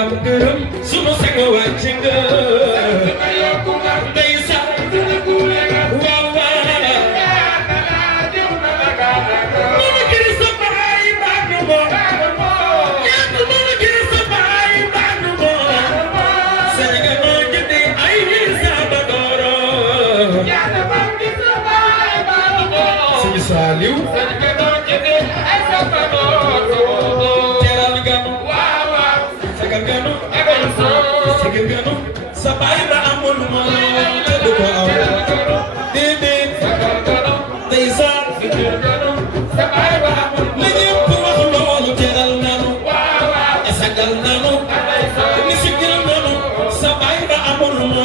am gërëm sunu sang wàcc nga day sax waaw mama kiri sa baay baanu mo ñaata mama kiri sa baay baanu mo Sénégal moo jëndee ay Sabadoro ñaata mama kiri sa baay baanu mo Sëñ Saliou Sénégal moo jëndee ay Sabadoro teral ganu waaw waaw sagal ganu sagal ganu sa baay ba amul ma te du ko am déedéet day sax sa baay ba amul li ñëpp wax loolu teral nanu sagal nanu ni sigil nanu sa baay ba amul ma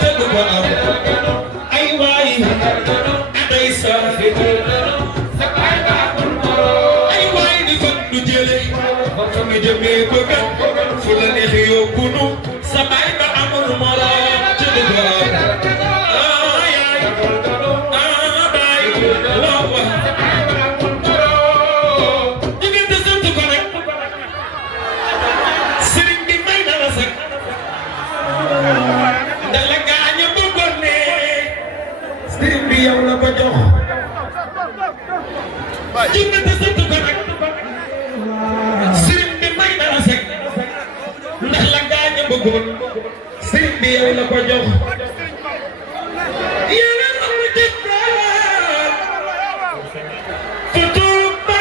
te du ko am ay waay day sax sa baay ba amul ma ay waay di ko du jële fa nga jëmee ko gat fu la neex yóbbu nu sa baay ba amul ma te du ko am yow la ko jox jinne de sant ko nag sëriñ bi may na la sek ndax la gaañ a bëggoon sëriñ bi yow la ko jox yéena amu jëkkaat tutuba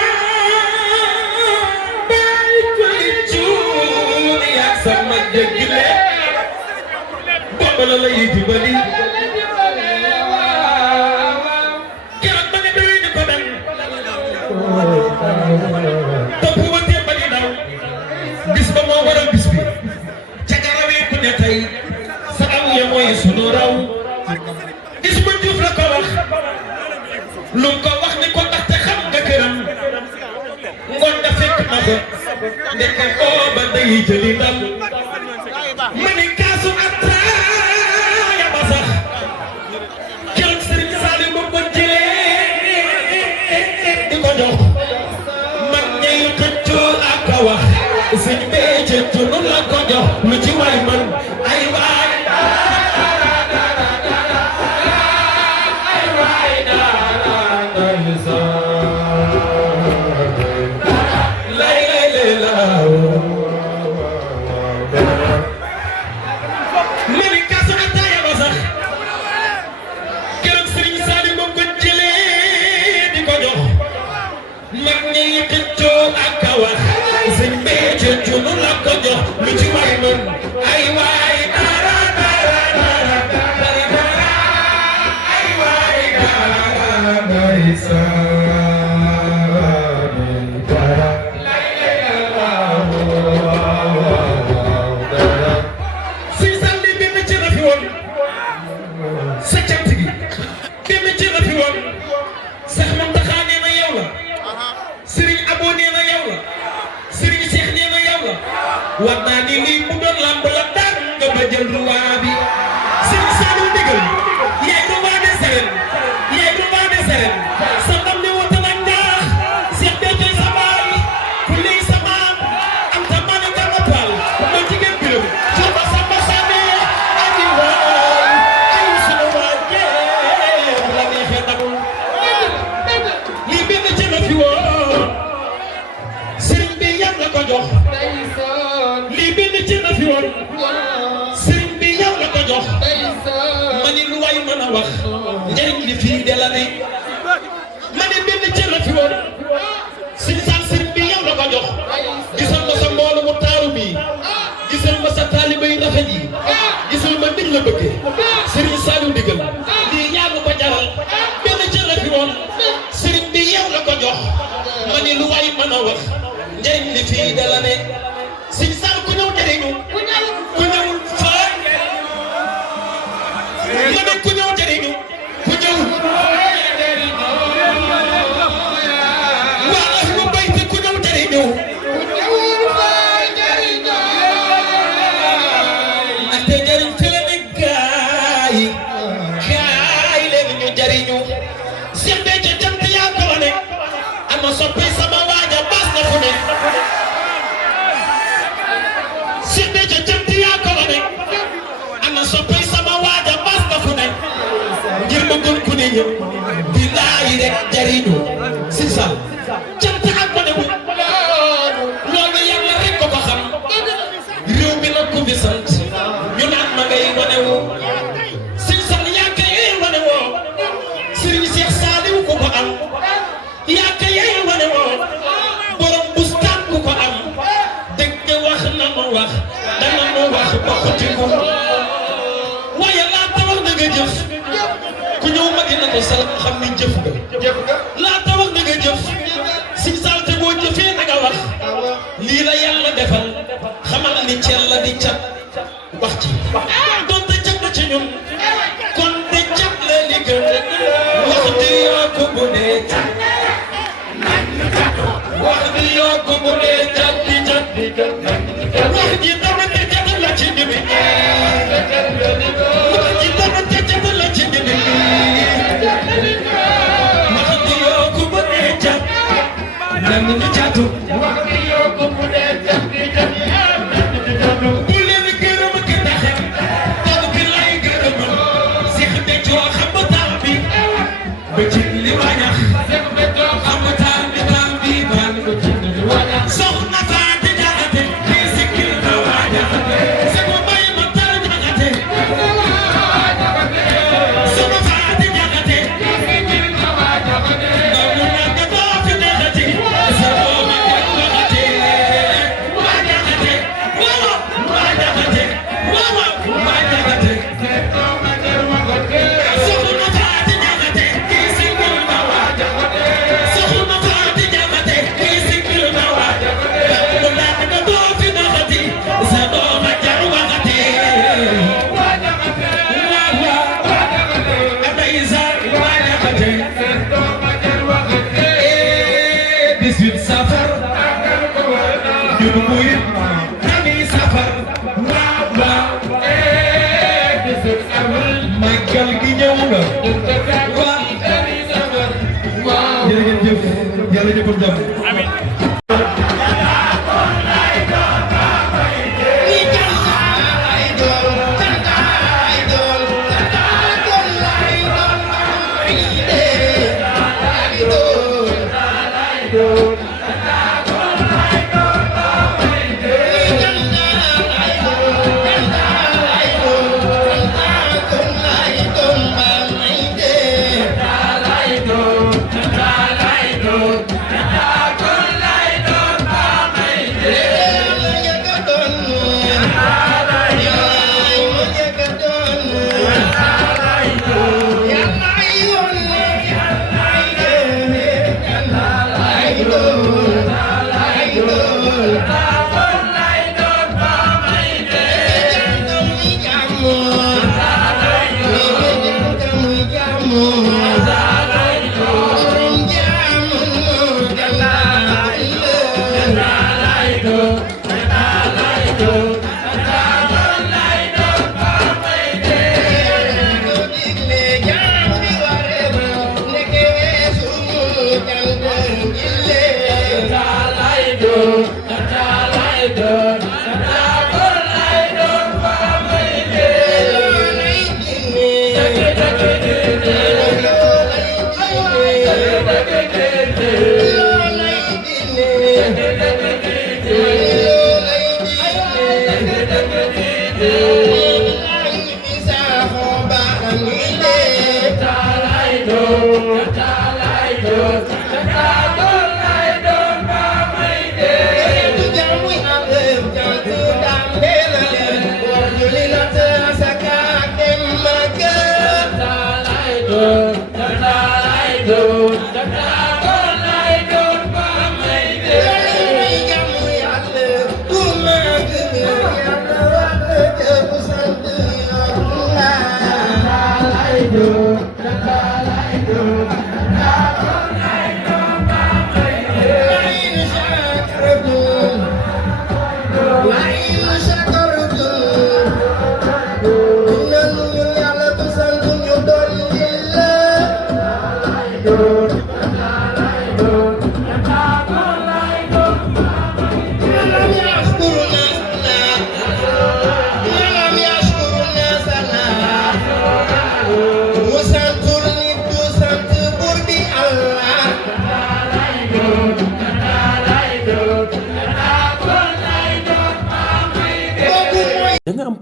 bay koy cuuni yak sama jëggile booba la lay jubali topp wante ba di daw bis ba moo waral bis bi ca garawee ku ne tey sa aw ya mooy sunu raw gis ba Juuf la ko wax lu ko wax ni ko ndaxte xam nga këram ngoon da fekk ma fa nekk booba day jëli ndam ma ni kaasu ataaya ba sax keroog Sëriñ Saliou ba ko jëlee di ko jox wax sëñ bee ci tunu la ko jox lu ci way man ay waay mani kasu ataaya ba sax keroog Sëriñ Saliou moom ko jëlee di ko jox mag ñi xëccoo ak a wax sëñ bee ci tunu la ko jox lu ci way man ay waay dara dara dara dara dara ay waay dara sëñ Sall benn ci la fi woon sa cant gi benn ci la fi woon sax man taxaa nee na yow la sëriñ Abo nee na yow la sëriñ Cheikh nee na yow la war naa ni lii mu doon lamb la daan nga ba jël ruwaa bi sëriñ Saliou ndigal yaay ruwaa des arènes yaay ruwaa des arènes sa ndam ne wota na ñaax Cheikh Béthio sa baay ku lii sa maam am ta mani gama pal ma jigéen biram joma samba sane aji waay ay sunu waa jeex la neexee ndamul lii benn ci la fi woon sëriñ bi yam la ko jox lii benn ci la fi woon sëriñ bi yow la ko jox ma ni lu way mën a wax njëriñ li fii de la ne ma ni benn ci la fi woon sëriñ bi yow la ko jox gisal ma sa mboolu mu taaru bi gisal ma sa taaliba yu rafet yi gisal ma niñ la bëgge sëriñ Saliou ndigal lii yaa ngi ko jaral benn ci la fi woon sëriñ bi yow la ko jox ma ni lu way mën a wax njëriñ li fii de la ne sëriñ Saliou ku ñëw jëriñu ku ñëwul faa ma ne ku ñëw jëriñu ku ñëwul waa ahlu bayti ku ñëw jëriñu ndaxte jëriñ fi la ne gaay leen ñu jëriñu Cheikh Béthio jant yaa ko wane ama soppi sama waaja baas na fu ne Cheikh ne ñëw billaay rek jariñu si sal cant ak ma ne wu loolu yàlla rek ko xam réew mi nag ku fi sant ñu naan ma ngay wane wu si sal yaa kay wane woo Serigne Cheikh Saliou ku ko am yaa kay wane woo borom bustaan ku ko am dëgg wax na ma wax dana ma wax ba xotiku waaye laata wax na nga jëf ku ñëw ma dina ko salam xam ni jëf nga laata wax na nga jëf si salte boo jëfee na nga wax lii la yàlla defal xamal ni ceel la di cat wax ci doonte cat na ci ñun kon de cat la li gën wax di yoo ko bu dee cat wax di yoo ko bu dee cat di cat di gën wax ji dama te cat la ci dibi wax ji dama te cat la ci dibi wax di yoo ko bu dee cat nan ñu catu wax di yoo ko bu dee cat di cat bu leen gërëm ki taxe toog bi lay gërëm Seex Béthio xam taal bi ba ci li wañax Seex Béthio xam taal bi baan ba ci li wañax soxna Faati Jaxate kii sikkil na waajaxate Seex Bay ma tar Jaxate soxna Faati Jaxate kii sikkil na waajaxate mu nag doo fi neexati sa dooma kenn waxate waajaxate waajaxate waajaxate soxna Faati Jaxate kii sikkil na waajaxate soxna Faati Jaxate kii sikkil na waajaxate mu nag doo fi neexati sa dooma kenn waxate waajaxate Adaysa waajaxate 18 safar ñun muy kami safar waaw màggal gi ñëw na waaw jërëjëf yàlla ñëppam jàmm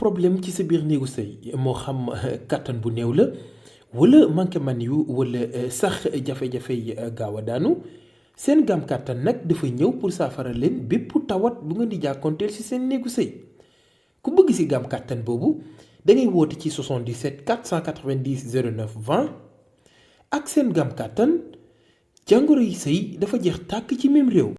problème ci sa biir néegu sëy moo xam kàttan bu néew la wala manqué man yu wala sax jafe-jafe yi gaaw a daanu seen gaam kàttan nag dafa ñëw pour saafara leen bépp tawat bu ngeen di jàkkoonteel ci seen néegu sëy ku bëgg ci gaam kàttan boobu da ngay woote ci 77 490 09 20 ak seen gaam kàttan jàngoro yi sëy dafa jeex tàkk ci même réew.